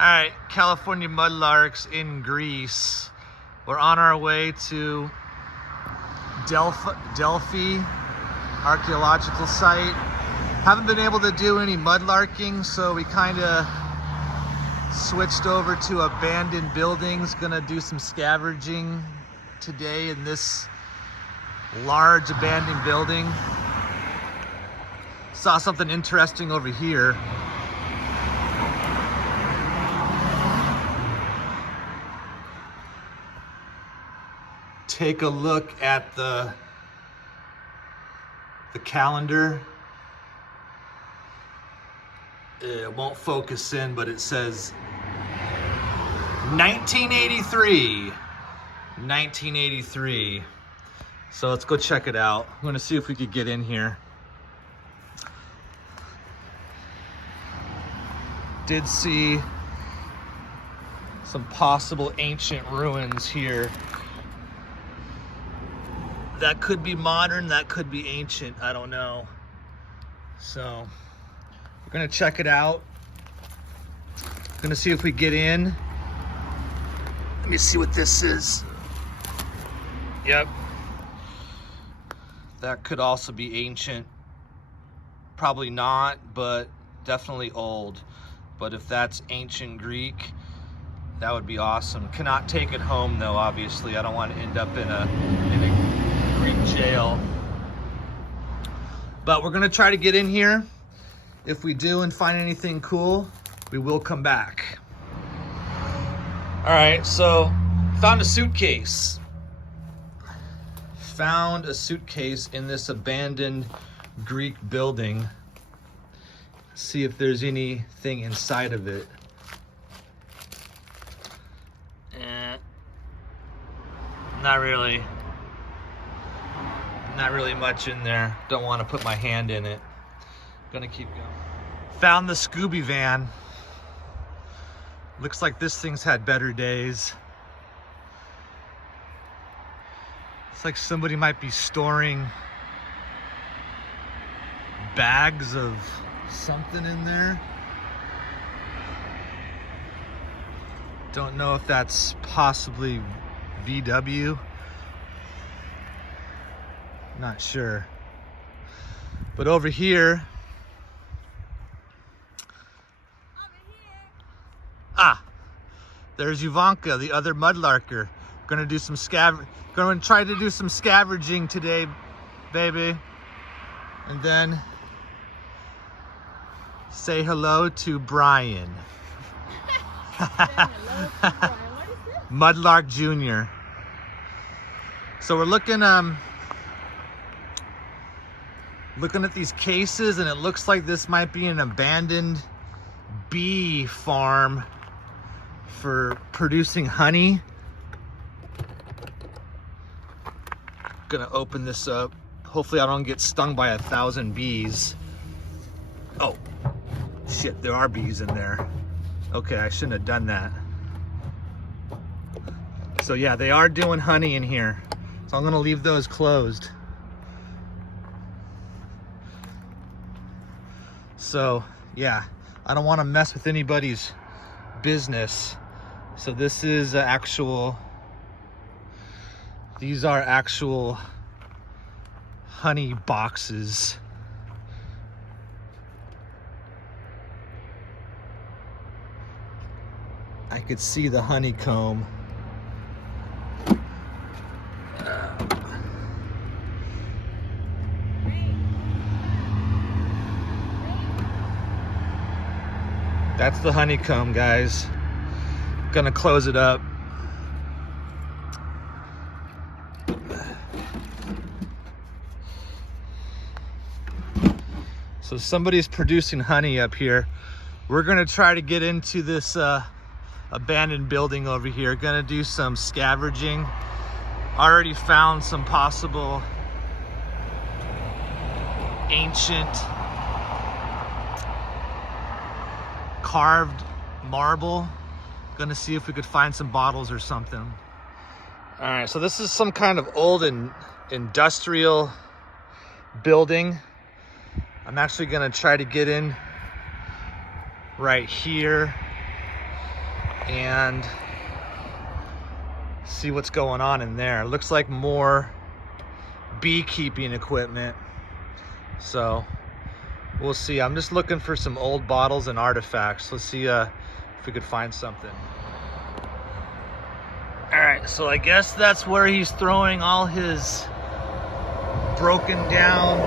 All right, California mudlarks in Greece. We're on our way to Delphi archaeological site. Haven't been able to do any mudlarking, so we kind of switched over to abandoned buildings. Gonna do some scavenging today in this large abandoned building. Saw something interesting over here. Take a look at the calendar. It won't focus in, but it says 1983. 1983. So let's go check it out. I'm gonna see if we could get in here. Did see some possible ancient ruins here. That could be modern, that could be ancient, I don't know. So we're gonna check it out. Gonna see if we get in. Let me see what this is. Yep. That could also be ancient. Probably not, but definitely old. But if that's ancient Greek, that would be awesome. Cannot take it home though, obviously. I don't want to end up in a Greek jail. But we're gonna try to get in here. If we do and find anything cool, we will come back. All right, so found a suitcase. Found a suitcase in this abandoned Greek building. See if there's anything inside of it. Not really. Not really much in there. Don't want to put my hand in it. Gonna keep going. Found the Scooby van. Looks like this thing's had better days. It's like somebody might be storing bags of something in there. Don't know if that's possibly VW. Not sure. But over here. There's Ivanka, the other mudlarker. Gonna do some gonna try to do some scavenging today, baby. And then say hello to Brian. Mudlark Jr. So we're looking at these cases, and it looks like this might be an abandoned bee farm for producing honey. Gonna open this up. Hopefully I don't get stung by 1,000 bees. Oh, shit, there are bees in there. Okay, I shouldn't have done that. So yeah, they are doing honey in here. So I'm gonna leave those closed. So yeah, I don't want to mess with anybody's business. So this is these are actual honey boxes. I could see the honeycomb. That's the honeycomb, guys. Gonna close it up. So somebody's producing honey up here. We're gonna try to get into this abandoned building over here. Gonna do some scavenging. Already found some possible ancient carved marble. Gonna see if we could find some bottles or something. All right, so this is some kind of old and industrial building. I'm actually gonna try to get in right here. and see what's going on in there. Looks like more beekeeping equipment. So we'll see. I'm just looking for some old bottles and artifacts. Let's see if we could find something. All right, so I guess that's where he's throwing all his broken down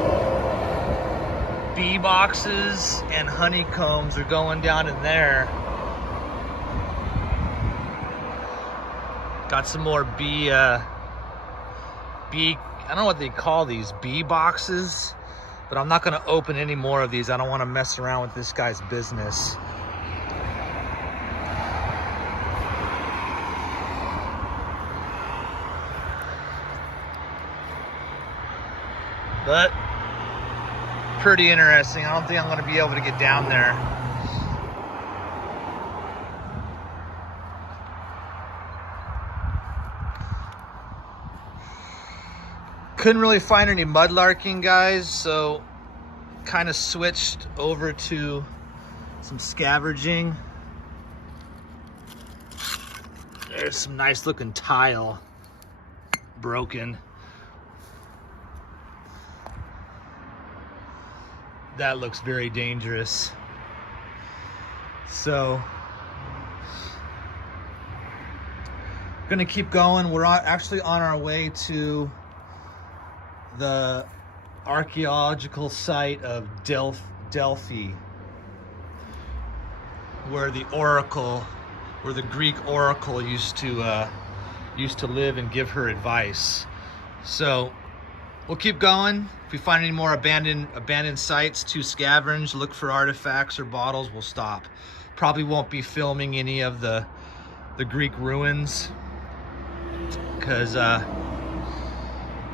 bee boxes, and honeycombs are going down in there. Got some more bee, I don't know what they call these, bee boxes, but I'm not gonna open any more of these. I don't wanna mess around with this guy's business. But pretty interesting. I don't think I'm gonna be able to get down there. Couldn't really find any mudlarking, guys, so kind of switched over to some scavenging. There's some nice looking tile broken. That looks very dangerous. So gonna keep going. We're actually on our way to the archaeological site of Delphi, where the Greek oracle used to live and give her advice. So we'll keep going. If we find any more abandoned sites to scavenge, look for artifacts or bottles, we'll stop. Probably won't be filming any of the Greek ruins, because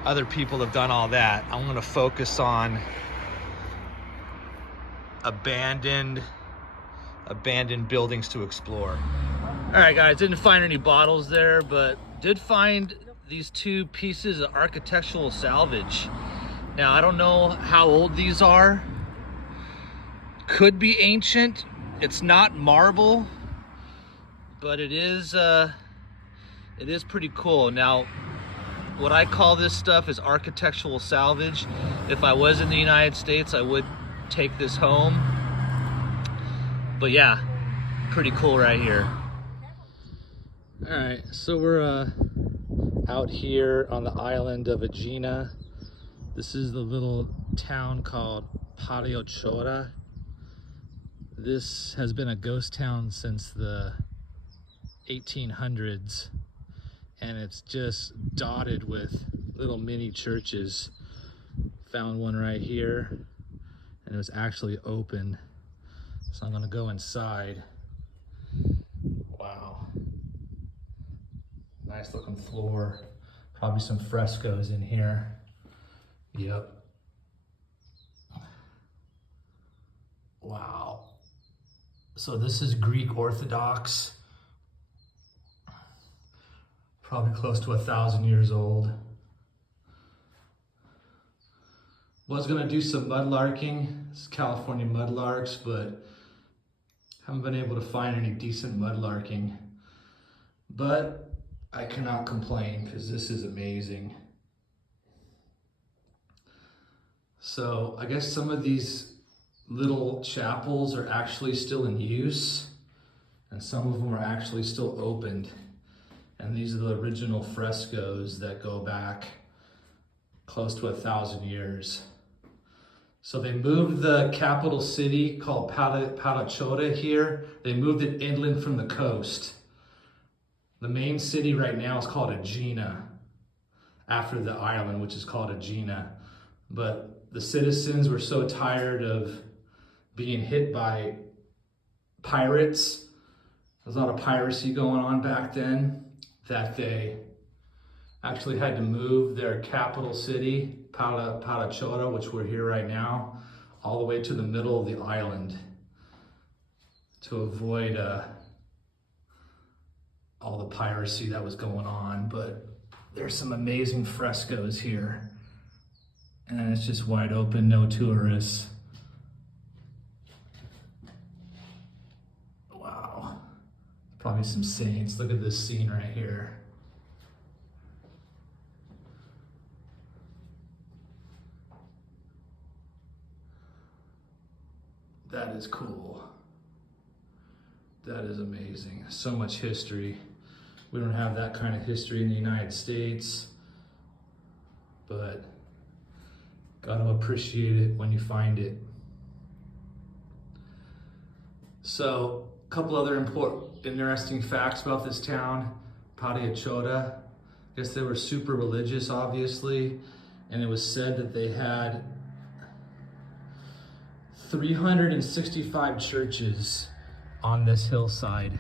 other people have done all that. I'm gonna focus on abandoned buildings to explore. All right, guys, didn't find any bottles there, but did find these two pieces of architectural salvage. Now, I don't know how old these are. Could be ancient. It's not marble, but it is pretty cool. Now, what I call this stuff is architectural salvage. If I was in the United States, I would take this home. But yeah, pretty cool right here. All right, so we're out here on the island of Aegina. This is the little town called Patiochora. This has been a ghost town since the 1800s, and it's just dotted with little mini churches. Found one right here, and it was actually open. So I'm gonna go inside. Wow. Nice looking floor. Probably some frescoes in here. Yep. Wow. So this is Greek Orthodox. Probably close to 1,000 years old. Was gonna do some mudlarking. This is California mudlarks, but haven't been able to find any decent mudlarking. But I cannot complain because this is amazing. So I guess some of these little chapels are actually still in use, and some of them are actually still opened. And these are the original frescoes that go back close to 1,000 years. So they moved the capital city called Patiochora here. They moved it inland from the coast. The main city right now is called Aegina, after the island, which is called Aegina. But the citizens were so tired of being hit by pirates, there's a lot of piracy going on back then, that they actually had to move their capital city, Patiochora, which we're here right now, all the way to the middle of the island to avoid all the piracy that was going on. But there's some amazing frescoes here, and it's just wide open, no tourists. Wow, Probably some saints. Look at this scene right here. That is cool. That is amazing. So much history. We don't have that kind of history in the United States, but gotta appreciate it when you find it. So, a couple other interesting facts about this town. Patiochora. I guess they were super religious, obviously, and it was said that they had 365 churches on this hillside.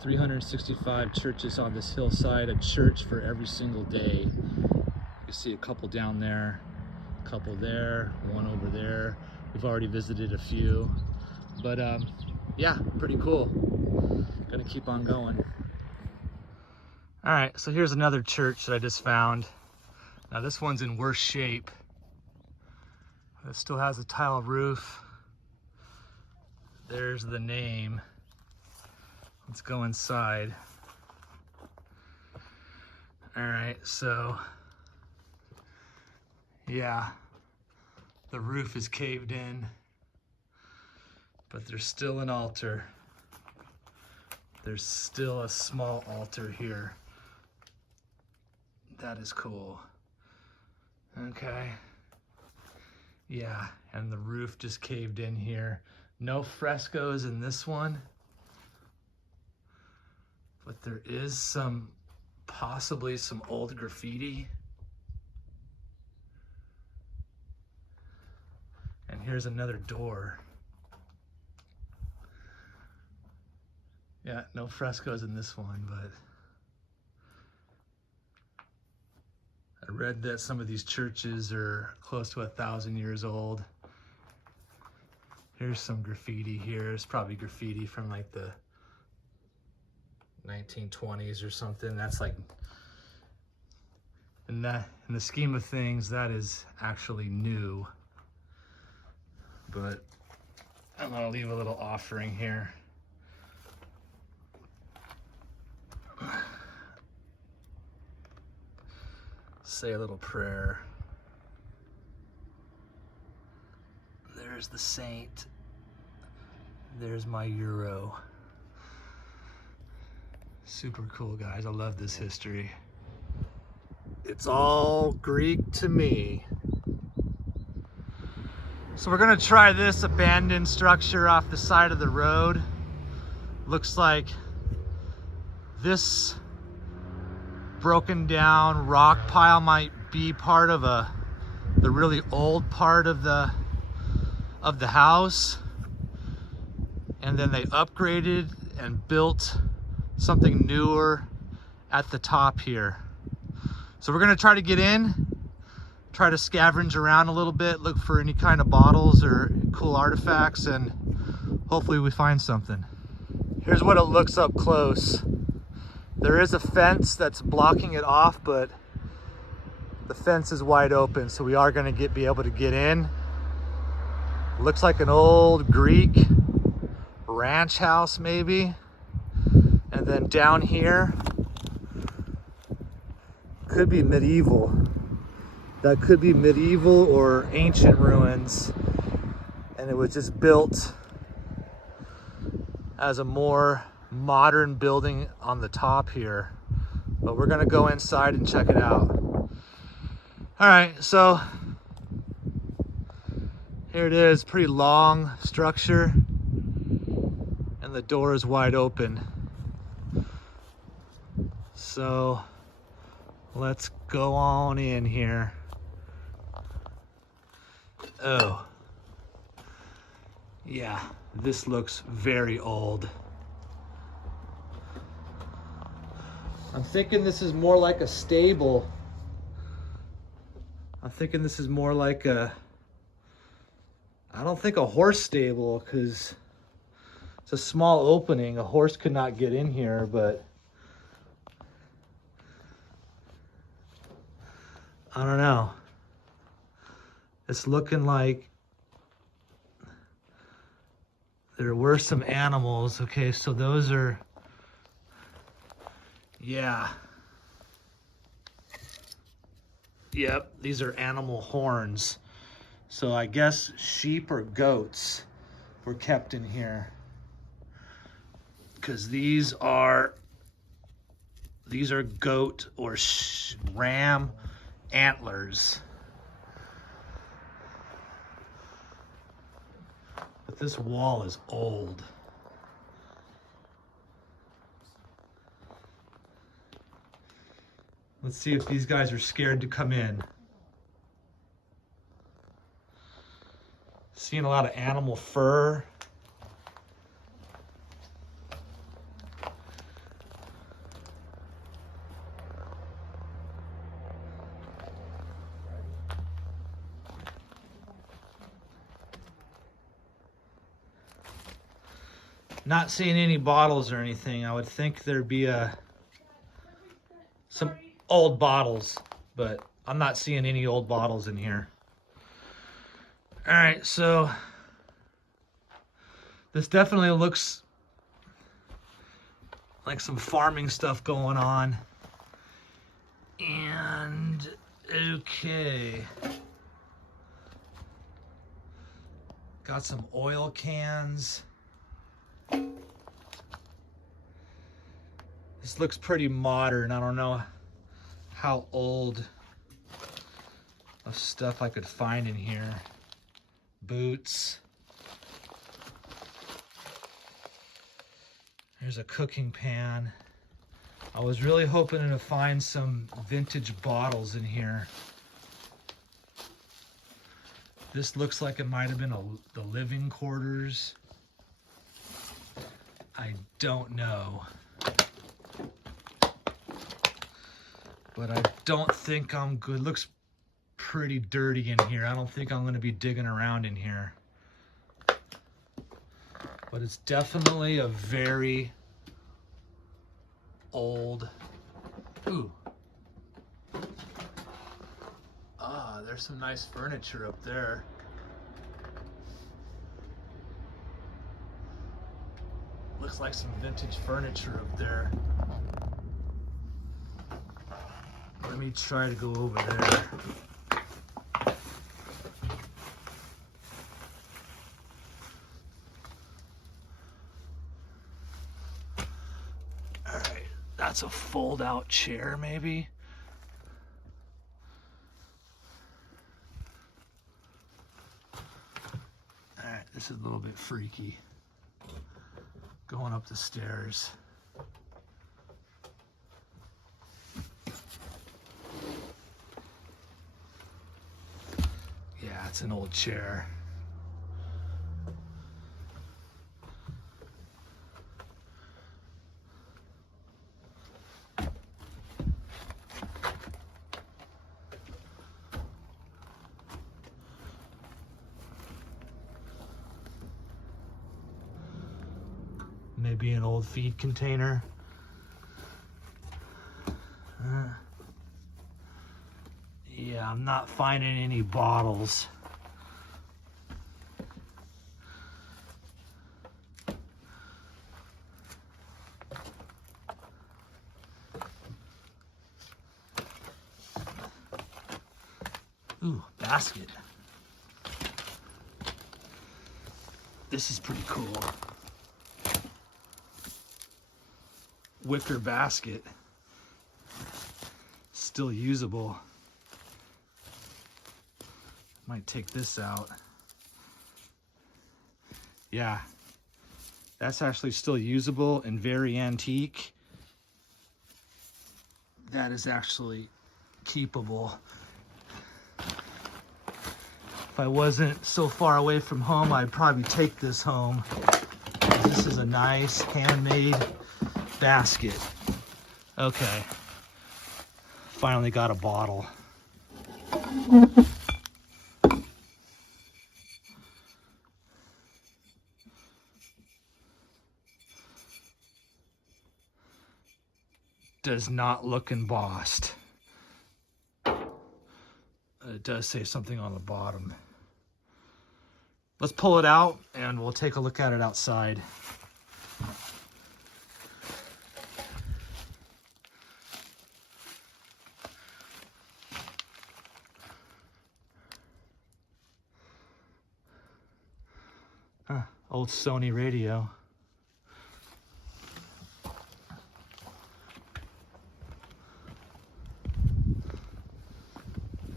365 churches on this hillside, a church for every single day. You see a couple down there, a couple there, one over there. We've already visited a few, but yeah, pretty cool. Gonna keep on going. All right, so here's another church that I just found. Now this one's in worse shape. It still has a tile roof. There's the name. Let's go inside. All right, so yeah, the roof is caved in, but there's still an altar. There's still a small altar here. That is cool. Okay. Yeah, and the roof just caved in here. No frescoes in this one, but there is possibly some old graffiti. And here's another door. Yeah, no frescoes in this one, but I read that some of these churches are close to 1,000 years old. Here's some graffiti here. It's probably graffiti from like the 1920s or something. That's like, in the scheme of things, that is actually new. But I'm gonna leave a little offering here. Say a little prayer. There's the saint. There's my euro. Super cool, guys. I love this history. It's all Greek to me. So we're gonna try this abandoned structure off the side of the road. Looks like this broken down rock pile might be part of the really old part of the house, and then they upgraded and built something newer at the top here. So we're gonna try to get in, try to scavenge around a little bit, look for any kind of bottles or cool artifacts, and hopefully we find something. Here's what it looks up close. There is a fence that's blocking it off, but the fence is wide open, so we are gonna be able to get in. Looks like an old Greek ranch house maybe. And then down here, could be medieval. That could be medieval or ancient ruins. And it was just built as a more modern building on the top here. But we're gonna go inside and check it out. All right, so here it is, pretty long structure, and the door is wide open. So let's go on in here. Oh, yeah, this looks very old. I'm thinking this is more like a stable. I'm thinking this is more like I don't think a horse stable, because it's a small opening. A horse could not get in here, but I don't know. It's looking like there were some animals. Okay, so those are, yeah. Yep, these are animal horns. So I guess sheep or goats were kept in here. Because these are goat or ram antlers. But this wall is old. Let's see if these guys are scared to come in. Seeing a lot of animal fur. Not seeing any bottles or anything. I would think there'd be some old bottles, but I'm not seeing any old bottles in here. All right, so this definitely looks like some farming stuff going on. And okay. Got some oil cans. This looks pretty modern. I don't know how old of stuff I could find in here. Boots. There's a cooking pan. I was really hoping to find some vintage bottles in here. This looks like it might have been the living quarters. I don't know. But I don't think I'm good. Looks pretty dirty in here. I don't think I'm going to be digging around in here. But it's definitely a very old. Ooh. Ah, there's some nice furniture up there. Looks like some vintage furniture up there. Let me try to go over there. All right, that's a fold-out chair, maybe. All right, this is a little bit freaky. Going up the stairs. Yeah, it's an old chair. Maybe an old feed container. Yeah, I'm not finding any bottles. Ooh, basket. This is pretty cool. Wicker basket. Still usable. Might take this out. Yeah, that's actually still usable and very antique. That is actually keepable. If I wasn't so far away from home, I'd probably take this home. This is a nice handmade basket. Okay, finally got a bottle. Does not look embossed. It does say something on the bottom. Let's pull it out and we'll take a look at it outside. Huh, old Sony radio.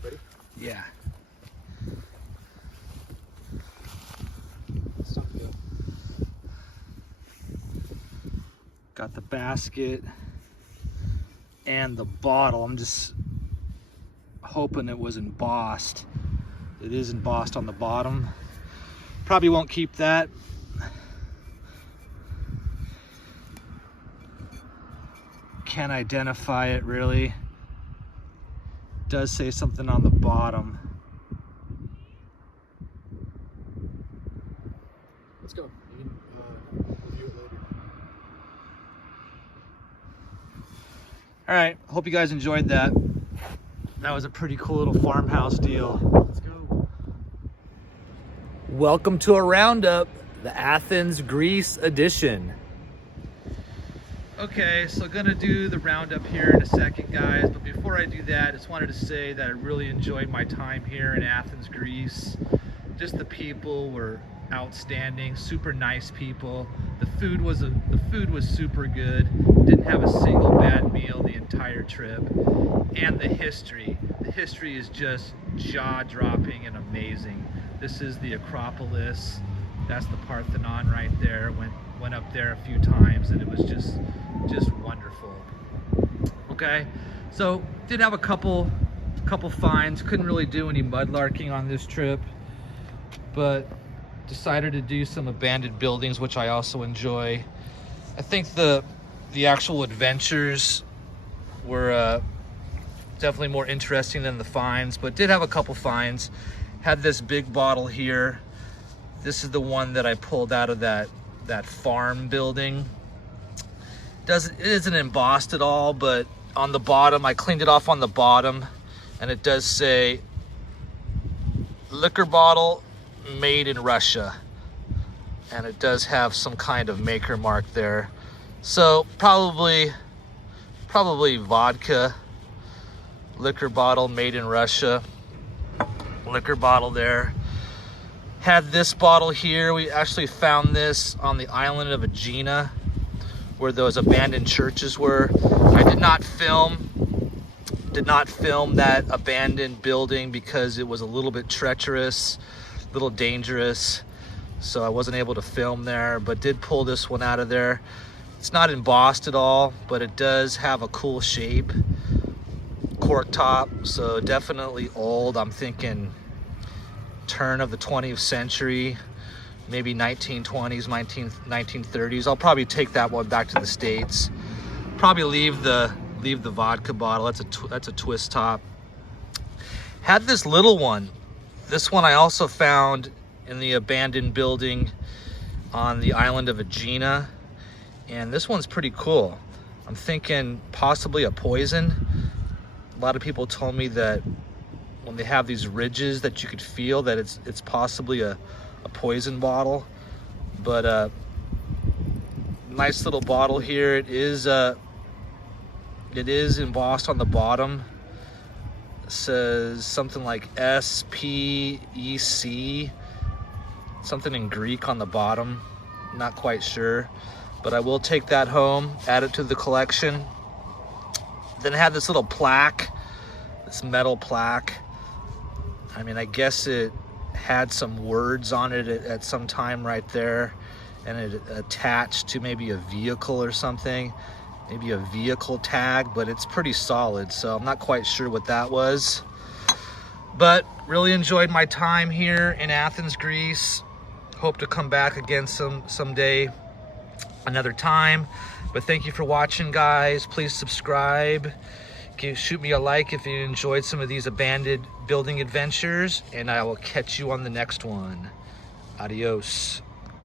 Ready? Yeah. It's time to go. Got the basket and the bottle. I'm just hoping it was embossed. It is embossed on the bottom. Probably won't keep that. Can't identify it really. Does say something on the bottom. Let's go. You can review it later. All right, hope you guys enjoyed that. That was a pretty cool little farmhouse deal. Let's go. Welcome to a Roundup, the Athens, Greece edition. Okay, so gonna do the Roundup here in a second, guys. But before I do that, I just wanted to say that I really enjoyed my time here in Athens, Greece. Just the people were outstanding, super nice people. The food was super good. Didn't have a single bad meal the entire trip. And the history is just jaw-dropping and amazing. This is the Acropolis. That's the Parthenon right there. Went up there a few times and it was just wonderful. Okay, so did have a couple finds. Couldn't really do any mudlarking on this trip, but decided to do some abandoned buildings, which I also enjoy. I think the actual adventures were definitely more interesting than the finds, but did have a couple finds. Had this big bottle here. This is the one that I pulled out of that farm building. It isn't embossed at all, but on the bottom, I cleaned it off on the bottom, and it does say liquor bottle made in Russia, and it does have some kind of maker mark there. So probably vodka. Liquor bottle made in Russia. Liquor bottle there. Had this bottle here. We actually found this on the island of Aegina, where those abandoned churches were. I did not film that abandoned building because it was a little bit treacherous, a little dangerous, so I wasn't able to film there, but did pull this one out of there. It's not embossed at all, but it does have a cool shape. Cork top, so definitely old. I'm thinking turn of the 20th century, maybe 1920s, 1930s. I'll probably take that one back to the States. Probably leave the vodka bottle. That's a twist top. Had this little one. This one I also found in the abandoned building on the island of Aegina, and this one's pretty cool. I'm thinking possibly a poison. A lot of people told me that when they have these ridges that you could feel that it's possibly a poison bottle. But nice little bottle here. It is embossed on the bottom. It says something like SPEC, something in Greek on the bottom. Not quite sure, but I will take that home, add it to the collection. Then it had this little plaque, this metal plaque. I mean, I guess it had some words on it at some time right there, and it attached to maybe a vehicle or something, maybe a vehicle tag, but it's pretty solid, so I'm not quite sure what that was. But really enjoyed my time here in Athens, Greece. Hope to come back again someday, another time. But thank you for watching, guys. Please subscribe. Shoot me a like if you enjoyed some of these abandoned building adventures, and I will catch you on the next one. Adios.